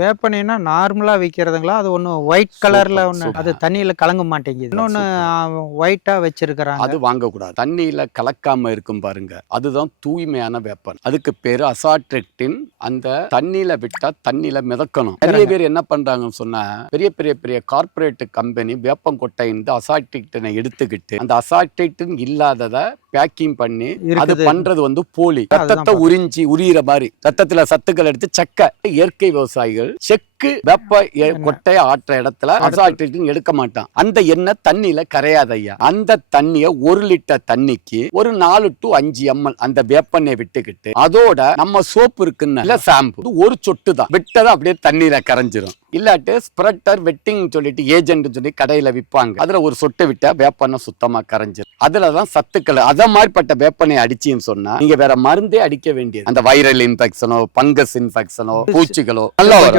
வேப்பெண்ணெய்னா நார்மலா விக்கிறதுங்களா? அது ஒண்ணு ஒயிட் கலர்ல சூப்பர், ஒண்ணு அது சூப்பர். தண்ணீல கலங்க மாட்டேங்குது. இன்னொன்னு ஒயிட்டா வச்சிருக்கிறாங்க. அது வாங்கக்கூடாது. தண்ணியில கலக்காம இருக்கும் பாருங்க. அதுதான் தூய்மையான வேப்பன். அதுக்கு பேரு அசாட்ரெக்டின். அந்த தண்ணியில விட்டா தண்ணியில மிதக்கணும். நிறைய பேர் என்ன பண்றாங்கன்னு சொன்னா, பெரிய பெரிய பெரிய கார்ப்பரேட் கம்பெனி வேப்பங்கொட்டை இந்த அசாட்ரெக்டினை எடுத்துக்கிட்டு அந்த அசாட்ரெக்டின் இல்லாதத பேக்கிங் பண்ணி அது பண்றது வந்து போலி. ரத்தத்தை உறிஞ்சி உரியிற மாதிரி ரத்தத்துல சத்துக்கள் எடுத்து சக்க. இயற்கை விவசாயிகள் செக்கு வேப்ப கொட்டையை ஆற்ற இடத்துல அசாட்ரெக்டின் எடுக்க மாட்டான். அந்த எண்ணெய் தண்ணியில கரையாது ஐயா. அந்த தண்ணிய 1 லிட்டர் தண்ணிக்கு ஒரு 4 to 5 ml அந்த வேப்பெண்ணெய் விட்டுக்கிட்டு அதோட நம்ம சோப்பு இருக்குன்னு இல்ல ஷாம்பு ஒரு சொட்டு தான் விட்டதை அப்படியே தண்ணீர கரைஞ்சிரும். இல்லாட்டு ஸ்ப்ரெட்டர் வெட்டிங் சொல்லிட்டு ஏஜென்ட் சொல்லி கடையில விற்பாங்க. அதுல ஒரு சொட்டு விட்டா வேப்பெண்ணெய் சுத்தமா கரைஞ்சிரும். அதுலதான் சத்துக்கள். அத மாதிரிப்பட்ட வேப்பெண்ணெய் அடிச்சின்னு சொன்னா நீங்க வேற மருந்தே அடிக்க வேண்டியது. அந்த வைரல் இன்ஃபெக்ஷனோ பங்கஸ் இன்ஃபெக்ஷனோ பூச்சிகளோ நல்லா வரும்.